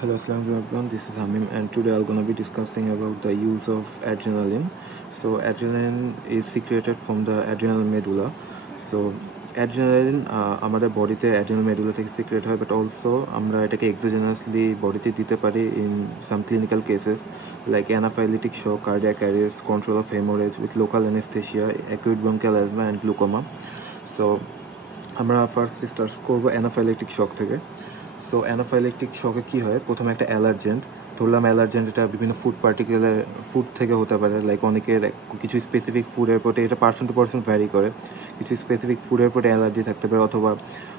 Hello, assalamu everyone. This is Hamim, and today I'm gonna be discussing about the use of adrenaline. So, adrenaline is secreted from the adrenal medulla. So, adrenaline আমাদের বডিতে adrenal medulla থেকে secret হয়, but also আমরা এটাকে exogenously বডিতে দিতে পারি in some clinical cases like anaphylactic shock, cardiac arrest, control of hemorrhage with local anesthesia, acute bronchial asthma, and glaucoma. So, আমরা ফার্স্ট স্টার্ট করবো অ্যানাফাইলেকটিক শক থেকে। সো অ্যানাফাইলেকটিক শকে কী হয়, প্রথমে একটা অ্যালার্জেন্ট ধরলাম, অ্যালার্জেন্ট এটা বিভিন্ন ফুড থেকে হতে পারে, লাইক অনেকের কিছু স্পেসিফিক ফুডের প্রতি, এটা পার্সন টু পার্সন ভ্যারি করে, কিছু স্পেসিফিক ফুডের প্রতি অ্যালার্জি থাকতে পারে, অথবা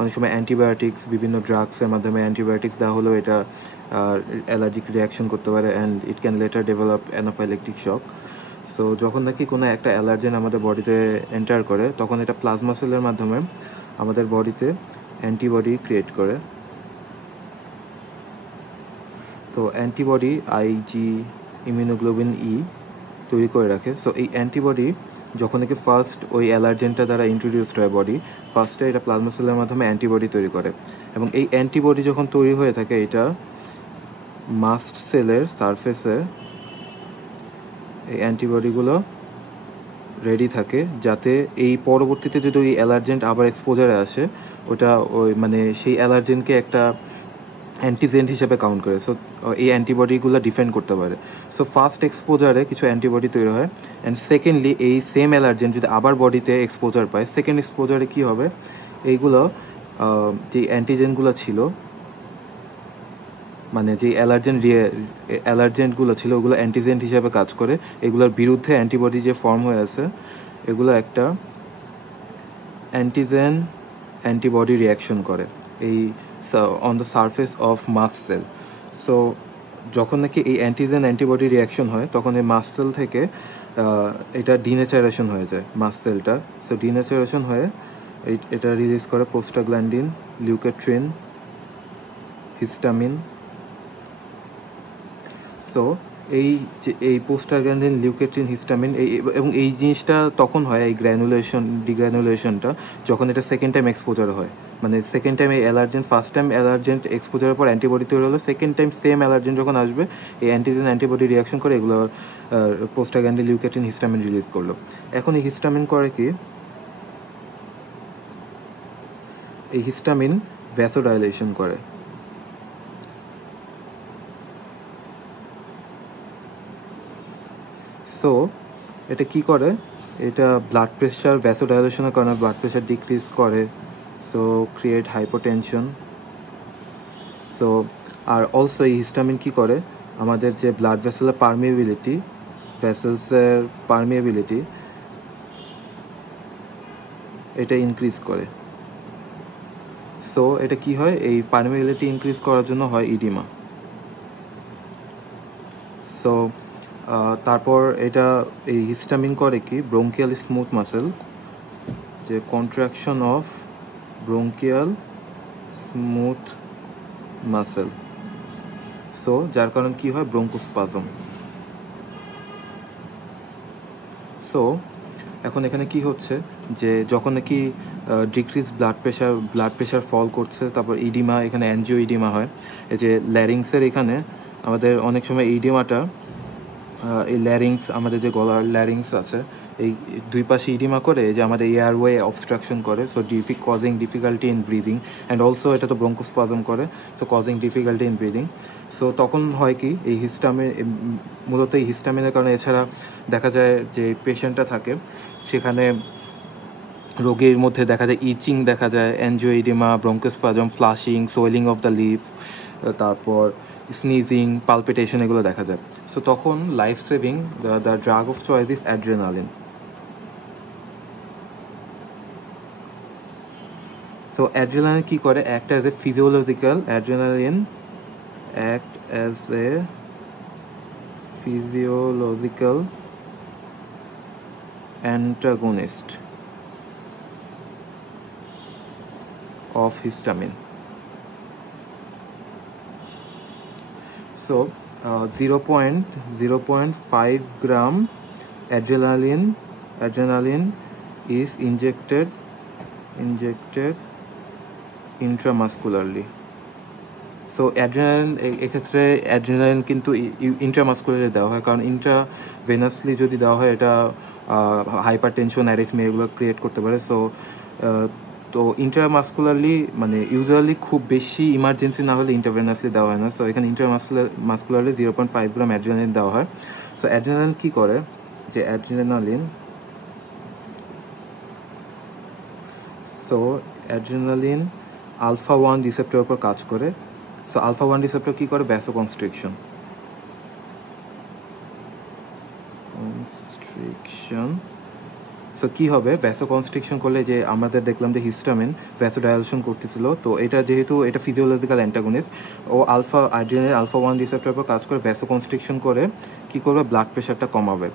অনেক সময় অ্যান্টিবায়োটিক্স, বিভিন্ন ড্রাগসের মাধ্যমে অ্যান্টিবায়োটিক্স দেওয়া হলেও এটা অ্যালার্জিক রিয়াকশন করতে পারে, and it can letter develop anaphylactic shock. So যখন নাকি কোনো একটা অ্যালার্জেন আমাদের বডিতে এন্টার করে, তখন এটা প্লাজমা সেলের মাধ্যমে আমাদের বডিতে অ্যান্টিবডি ক্রিয়েট করে। তো অ্যান্টিবডি আইজি ইমিউনোগ্লোবিন ই তৈরি করে রাখে। সো এই অ্যান্টিবডি যখন নাকি ফার্স্ট ওই অ্যালার্জেনটা দ্বারা ইন্ট্রোডিউসড হয় বডি, ফার্স্টে এটা প্লাজমা সেলের মাধ্যমে অ্যান্টিবডি তৈরি করে, এবং এই অ্যান্টিবডি যখন তৈরি হয়ে থাকে, এটা মাস্ট সেলের সারফেসে এই অ্যান্টিবডিগুলো রেডি থাকে, যাতে এই পরবর্তীতে যদি ওই অ্যালার্জেন্ট আবার এক্সপোজারে আসে, ওটা ওই মানে সেই অ্যালার্জেনকে একটা অ্যান্টিজেন্ট হিসেবে কাউন্ট করে। সো এই অ্যান্টিবডিগুলো ডিফেন্ড করতে পারে। সো ফার্স্ট এক্সপোজারে কিছু অ্যান্টিবডি তৈরি হয়, অ্যান্ড সেকেন্ডলি এই সেম অ্যালার্জেন্ট যদি আবার বডিতে এক্সপোজার পায়, সেকেন্ড এক্সপোজারে কী হবে, এইগুলো যে অ্যান্টিজেনগুলো ছিল, মানে যে অ্যালার্জেন্টগুলো ছিল, ওগুলো অ্যান্টিজেন্ট হিসেবে কাজ করে, এগুলোর বিরুদ্ধে অ্যান্টিবডি যে ফর্ম হয়ে আছে, এগুলো একটা অ্যান্টিজেন অ্যান্টিবডি রিয়াকশন করে এই on the surface of mast cell. So যখন নাকি এই অ্যান্টিজেন অ্যান্টিবডি রিয়াকশন হয়, তখন এই মাস্ট সেল থেকে এটা ডিনেচারেশন হয়ে যায় মাস্ট সেলটা। সো ডিনেচারেশন হয়ে এটা রিলিজ করে প্রোস্টাগ্ল্যান্ডিন, লিউকেট্রিন, হিস্টামিন। সো এই প্রোস্টাগ্ল্যান্ডিন, লিউকেট্রিন, হিস্টামিন এবং এই জিনিসটা তখন হয়, এই ডিগ্র্যানুলেশনটা যখন এটা সেকেন্ড টাইম এক্সপোজার হয়। মানে সেকেন্ড টাইম এই অ্যালার্জেন্ট, ফার্স্ট টাইম অ্যালার্জেন্ট এক্সপোজারের পর অ্যান্টিবডি তৈরি হলো, সেকেন্ড টাইম সেম অ্যালার্জেন্ট যখন আসবে, এই অ্যান্টিজেন অ্যান্টিবডি রিয়াকশন করে এগুলো প্রোস্টাগ্ল্যান্ডিন, লিউকেট্রিন, হিস্টামিন রিলিজ করলো। এখন এই হিস্টামিন করে কি, এই হিস্টামিন ভ্যাসোডাইলেশন করে। সো এটা কি করে, এটা ব্লাড প্রেশার, ভ্যাসোডাইলেশনের কারণে ব্লাড প্রেশার ডিক্রিজ করে, so create hypotension. So are also এই হিস্টামিন কি করে, আমাদের যে ব্লাড ভেসেলের পারমিয়েবিলিটি, ভেসেলসের পারমিয়েবিলিটি, এটা ইনক্রিজ করে। সো এটা কি হয়, এই পারমিয়েবিলিটি ইনক্রিজ করার জন্য হয় ইডিমা। সো তারপর এটা এই হিস্টামিন করে কি, ব্রোঙ্কিয়াল স্মুথ মাসেল, যে contraction of ব্রোঙ্কিয়াল smooth muscle. So যার কারণে কি হয়, ব্রঙ্কোস্পাজম। সো এখন এখানে কি হচ্ছে, যে যখন নাকি ডিক্রিজ ব্লাড প্রেশার ফল করছে, তারপর ইডিমা, এখানে অ্যানজিও ইডিমা হয়। এই যে ল্যারিংসের এখানে আমাদের অনেক সময় ইডিমাটা, এই ল্যারিংস, আমাদের যে গলার ল্যারিংস আছে, এই দুই পাশে ইডিমা করে, যে আমাদের এয়ারওয়ে অবস্ট্রাকশন করে, so causing difficulty in breathing, and also এটা তো ব্রঙ্কোস্পাজম করে, so causing difficulty in breathing. So তখন হয় কি, এই মূলত এই হিস্টামিনের কারণে, এছাড়া দেখা যায় যে পেশেন্টটা থাকে সেখানে, রোগীর মধ্যে দেখা যায় ইচিং, দেখা যায় angioedema, bronchospasm, flushing, swelling of the lip, তারপর স্নিজিং, পালপিটেশন, এগুলো দেখা যায়। সো তখন life saving the drug of choice is adrenaline. So adrenaline কি করে, act as a physiological, adrenaline act as a physiological antagonist of histamine. So 0.5 gram adrenaline is injected intramuscularly. So adrenaline এক্ষেত্রে adrenaline কিন্তু ইন্ট্রামাসকুলারে দেওয়া হয়, কারণ intravenously যদি দেওয়া হয় এটা হাইপার টেনশন, অ্যারিথমিয়া এগুলো ক্রিয়েট করতে পারে। সো তো ইন্ট্রামাসকুলারলি মানে ইউজুয়ালি খুব বেশি ইমার্জেন্সি না হলে ইন্টারভেনাসলি দেওয়া হয় না। সো এখানে মাসকুলারলি 0.5 গ্রাম অ্যাড্রিনালিন দেওয়া হয়। সো অ্যাড্রিনালিন কী করে, যে অ্যাড্রিনালিন আলফা 1 রিসেপ্টরের উপর কাজ করে। সো আলফা 1 রিসেপ্টর কী করে, ভ্যাসোকনস্ট্রিকশন। সো কী হবে, ভ্যাসোকনস্ট্রিকশন করলে যে আমাদের দেখলাম যে হিস্টামিন ভ্যাসোডাইলেশন করতেছিল, তো এটা যেহেতু এটা ফিজিওলজিক্যাল অ্যান্টাগনিস্ট, ও আড্রিনালিন আলফা 1 রিসেপ্টরের উপর কাজ করে ভ্যাসোকনস্ট্রিকশন করে কী করবে, ব্লাড প্রেশারটা কমাবে,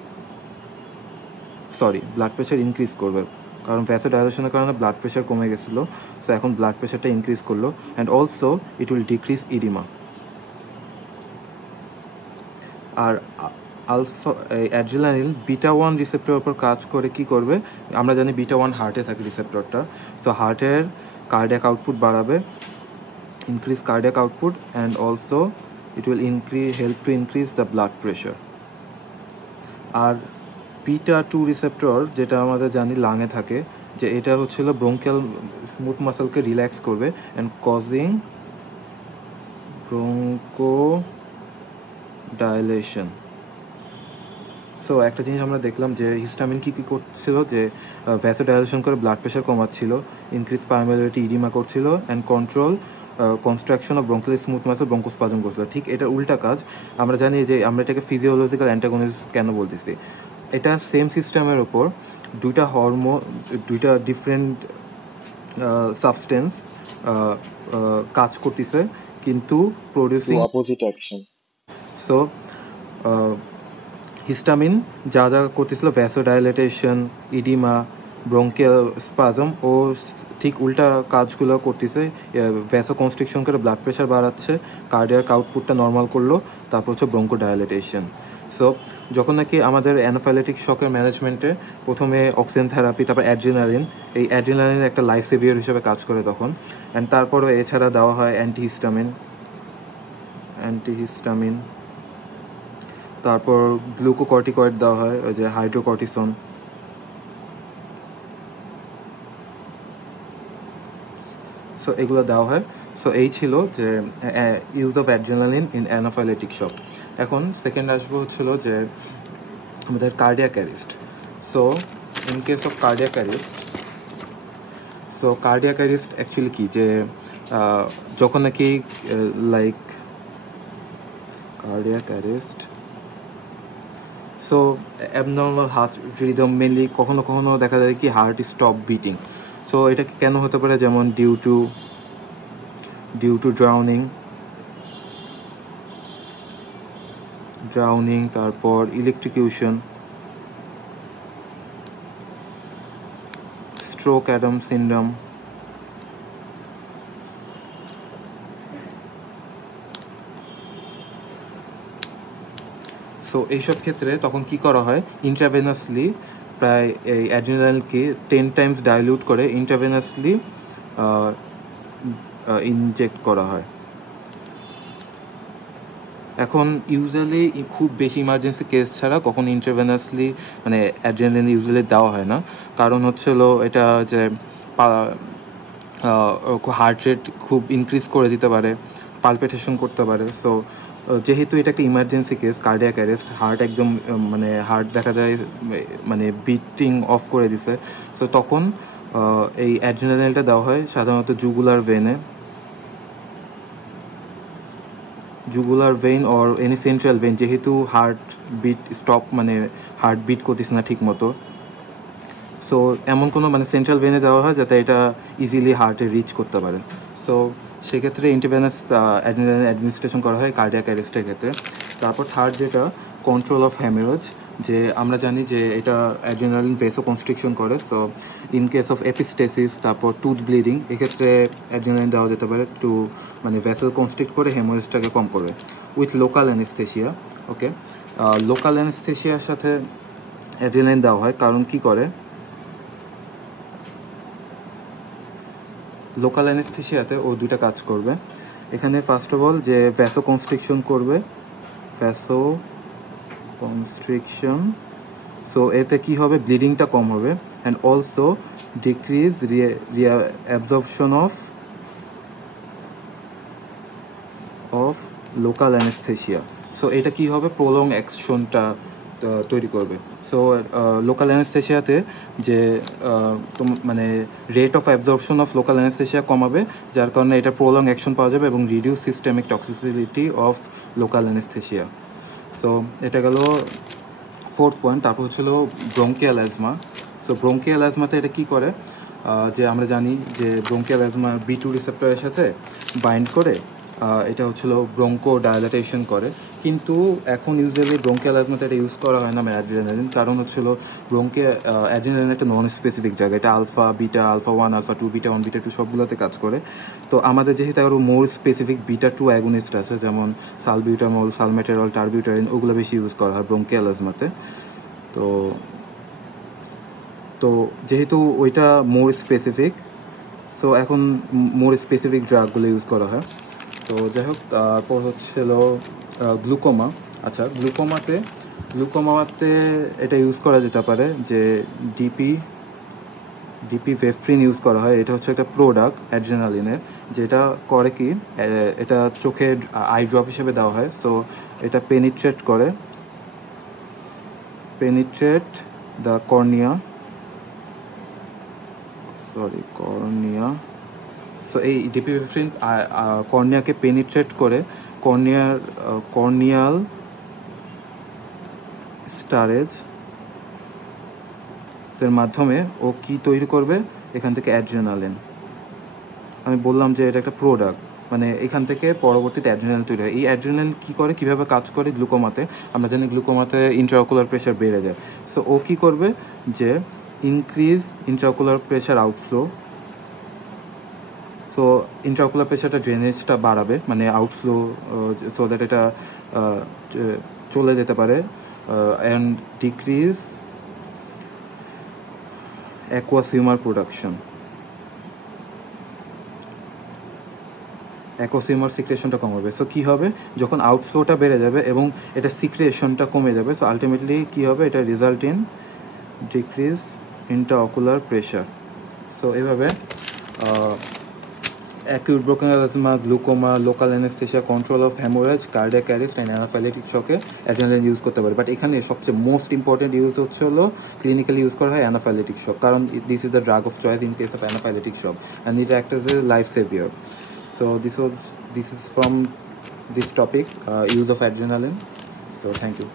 ব্লাড প্রেশার ইনক্রিজ করবে, কারণ ভ্যাসোডাইলেশনের কারণে ব্লাড প্রেশার কমে গেছিলো। সো এখন ব্লাড প্রেশারটা ইনক্রিজ করলো, and also it will decrease oedema. আর অ্যাড্রিনালিন বিটা 1 রিসেপ্টরের উপর কাজ করে কি করবে, আমরা জানি বিটা 1 হার্টে থাকে রিসেপ্টরটা। সো হার্টের কার্ডিয়াক আউটপুট বাড়াবে, increase cardiac output, and also it will help to increase the blood pressure. আর বিটা 2 রিসেপ্টর যেটা আমাদের জানি লাঙে থাকে, যে এটা হচ্ছিল ব্রঙ্কিয়াল স্মুথ মাসেলকে রিল্যাক্স করবে অ্যান্ড কজিং ব্রঙ্কোডাইলেশন। সো একটা জিনিস আমরা দেখলাম যে হিস্টামিন কী করছিল, যে ভ্যাসোডাইলেশন করে ব্লাড প্রেশার কমাচ্ছিল, ইনক্রিজ পারমিয়াবিলিটি ইডিমা করছিল, and control construction of bronchial smooth muscle bronchospasm করছিল। ঠিক এটা উল্টা কাজ। আমরা জানি যে আমরা এটাকে ফিজিওলজিক্যাল অ্যান্টাগনিস্ট কেন বলতেছি, এটা সেম সিস্টেমের ওপর দুইটা ডিফারেন্ট সাবস্টেন্স কাজ করতেছে, কিন্তু producing opposite action. So histamine যা করতেছিল ভ্যাসোডাইলেটেশন, ইডিমা, ব্রঙ্কিয়াল স্পাজম, ও ঠিক উল্টা কাজগুলো করতেছে, ভ্যাসোকনস্ট্রিকশন করে ব্লাড প্রেশার বাড়াচ্ছে, কার্ডিয়াক আউটপুটটা নর্মাল করলো, তারপর হচ্ছে ব্রঙ্কোডাইলেটেশন। সো যখন নাকি আমাদের অ্যানাফাইলেটিক শকের ম্যানেজমেন্টে প্রথমে অক্সিজেন থেরাপি, তারপর অ্যাড্রিনালিন, এই অ্যাড্রিনালিন একটা লাইফ সেভিয়ার হিসেবে কাজ করে তখন, অ্যান্ড তারপরে এছাড়া দেওয়া হয় অ্যান্টিহিস্টামিন, তারপর গ্লুকোকর্টিকয়েড দেওয়া হয়, ওই যে হাইড্রোকর্টিসন। সো এগুলো দেওয়া হয়। সো এই ছিল যে ইউজ অফ অ্যাড্রিনালিন ইন অ্যানাফাইলেটিক শক। এখন সেকেন্ড আসবো হচ্ছিল যে আমাদের cardiac arrest. So in case of cardiac arrest actually কি, যে যখন নাকি like cardiac arrest, so abnormal heart rhythm, mainly কখনো কখনো দেখা যায় কি হার্ট স্টপ বিটিং। সো এটা কেন হতে পারে, যেমন ডিউ টু ড্রাউনিং, তারপর ইলেকট্রিকিউশন, স্ট্রোক, অ্যাডাম সিনড্রোম। সো এইসব ক্ষেত্রে তখন কি করা হয়, ইন্ট্রাভেনাসলি প্রায় এই অ্যাড্রিনালিনকে 10 টাইমস ডাইলিউট করে ইন্ট্রাভেনাসলি ইনজেক্ট করা হয়। এখন ইউজুয়ালি খুব বেশি ইমার্জেন্সি কেস ছাড়া কখন ইন্ট্রাভেনাসলি মানে অ্যাড্রিনালিন ইউজুয়ালি দেওয়া হয় না, কারণ হচ্ছিল এটা যে হার্ট রেট খুব ইনক্রিজ করে দিতে পারে, পালপিটেশন করতে পারে। সো যেহেতু এটা একটা emergency case, cardiac arrest, heart একদম মানে হার্ট দেখা যায় মানে বিটিং অফ করে দিছে, সো তখন এই অ্যাড্রিনালিনটা দেওয়া হয় সাধারণত jugular vein or any central vein, যেহেতু হার্ট বিট করতেছে না ঠিক মতো। সো এমন কোনো মানে সেন্ট্রাল ভেনে দেওয়া হয় যাতে এটা ইজিলি হার্টে রিচ করতে পারে। সো সেক্ষেত্রে ইন্টারভেনাস অ্যাড্রিনালিন অ্যাডমিনিস্ট্রেশন করা হয় কার্ডিয়াক অ্যারেস্টের ক্ষেত্রে। তারপর থার্ড যেটা কন্ট্রোল অফ হ্যামেরেজ, যে আমরা জানি যে এটা অ্যাড্রিনালিন ভ্যাসোকনস্ট্রিকশন করে। সো ইন কেস অফ এপিস্টেসিস, তারপর টুথ ব্লিডিং, এক্ষেত্রে অ্যাড্রিনালিন দেওয়া যেতে পারে টু মানে ভ্যাসেল কনস্ট্রিক্ট করে হেমোরেজটাকে কম করবে with local anaesthesia. Okay, local অ্যানেস্থেশিয়ার সাথে অ্যাড্রিনালিন দেওয়া হয়, কারণ কি করে, লোকাল অ্যানেস্থেশিয়াতে ও দুইটা কাজ করবে। এখানে ফার্স্ট অফ অল যে ভ্যাসো কনস্ট্রিকশন করবে, ভ্যাসো কনস্ট্রিকশন, সো এতে কি হবে, ব্লিডিংটা কম হবে and also decrease absorption of local anaesthesia. So এটা কি হবে, প্রলং অ্যাকশনটা তৈরি করবে। সো লোকাল অ্যানেস্থেশিয়াতে যে মানে rate of absorption of local anaesthesia কমাবে, যার কারণে এটা প্রলং অ্যাকশন পাওয়া যাবে এবং reduce systemic toxicity of local anaesthesia. So এটা গেল ফোর্থ পয়েন্ট। তারপর হচ্ছিল ব্রঙ্কিয়াল অ্যাজমা। সো ব্রঙ্কিয়াল অ্যাজমাতে এটা কি করে, যে আমরা জানি যে ব্রঙ্কিয়াল অ্যাজমা B2 রিসেপ্টরের সাথে বাইন্ড করে এটা হচ্ছিল ব্রঙ্কো ডায়ালাটেশন করে, কিন্তু এখন ইউজুয়ালি ব্রঙ্কিয়াল অ্যাজমাতে এটা ইউজ করা হয় না অ্যাড্রিনালিন, কারণ হচ্ছিল অ্যাড্রিনালিন একটা নন স্পেসিফিক জায়গা, এটা alpha beta, alpha 1, alpha 2, beta 1, beta 2 সবগুলোতে কাজ করে। তো আমাদের যেহেতু আরও মোর স্পেসিফিক বিটা 2 অ্যাগোনিস্ট আছে, যেমন সালবিউটামল, সালমেটেরল, টারবিউটারিন, ওগুলো বেশি ইউজ করা হয় ব্রঙ্কিয়াল অ্যাজমাতে। তো যেহেতু ওইটা মোর স্পেসিফিক, সো এখন মোর স্পেসিফিক ড্রাগগুলো ইউজ করা হয়। তো যাই হোক, তারপর হচ্ছিল গ্লুকোমা। আচ্ছা, গ্লুকোমাতে এটা ইউজ করা যেতে পারে যে ডিপিভেফ্রিন ইউজ করা হয়। এটা হচ্ছে একটা প্রোডাক্ট অ্যাড্রেনালিনের, যেটা করে কি, এটা চোখে আই ড্রপ হিসেবে দেওয়া হয়। সো এটা পেনিট্রেট দ্য কর্নিয়া, সো এই ডিপিভেফ্রিন কর্নিয়াকে পেনিট্রেট করে কর্নিয়াল স্টারেজ এর মাধ্যমে ও কি তৈরি করবে, এখান থেকে অ্যাড্রেনালিন। আমি বললাম যে এটা একটা প্রোডাক্ট, মানে এখান থেকে পরবর্তীতে অ্যাড্রেনালিন তৈরি হয়। এই অ্যাড্রেনালিন কী করে, কীভাবে কাজ করে গ্লুকোমাতে, আমরা জানি গ্লুকোমাতে ইন্ট্রাঅকুলার প্রেশার বেড়ে যায়। সো ও কী করবে, যে increase intraocular pressure outflow, so intraocular প্রেশারটা ড্রেনেজটা বাড়াবে, মানে আউটফ্লো, সো দ্যাট এটা চলে যেতে পারে, and decrease aqueous humour production, অ্যাকোসিমার সিক্রেশনটা কমাবে। সো কী হবে, যখন আউটফ্লোটা বেড়ে যাবে এবং এটা সিক্রেশনটা কমে যাবে, সো আলটিমেটলি কী হবে, এটা result in decrease intraocular pressure. So এভাবে acute bronchial asthma, glaucoma, local anaesthesia, control of haemorrhage, cardiac arrest and anaphylactic শকে অ্যাড্রেনালিন ইউজ করতে পারে। বাট এখানে সবচেয়ে মোস্ট ইম্পর্টেন্ট ইউজ হলো ক্লিনিক্যালি ইউজ করা হয় অ্যানাফাইলেটিক শক, কারণ this is the drug of choice in case of anaphylactic shock and it act as a life saviour. So this is from this topic, use of adrenaline. So thank you.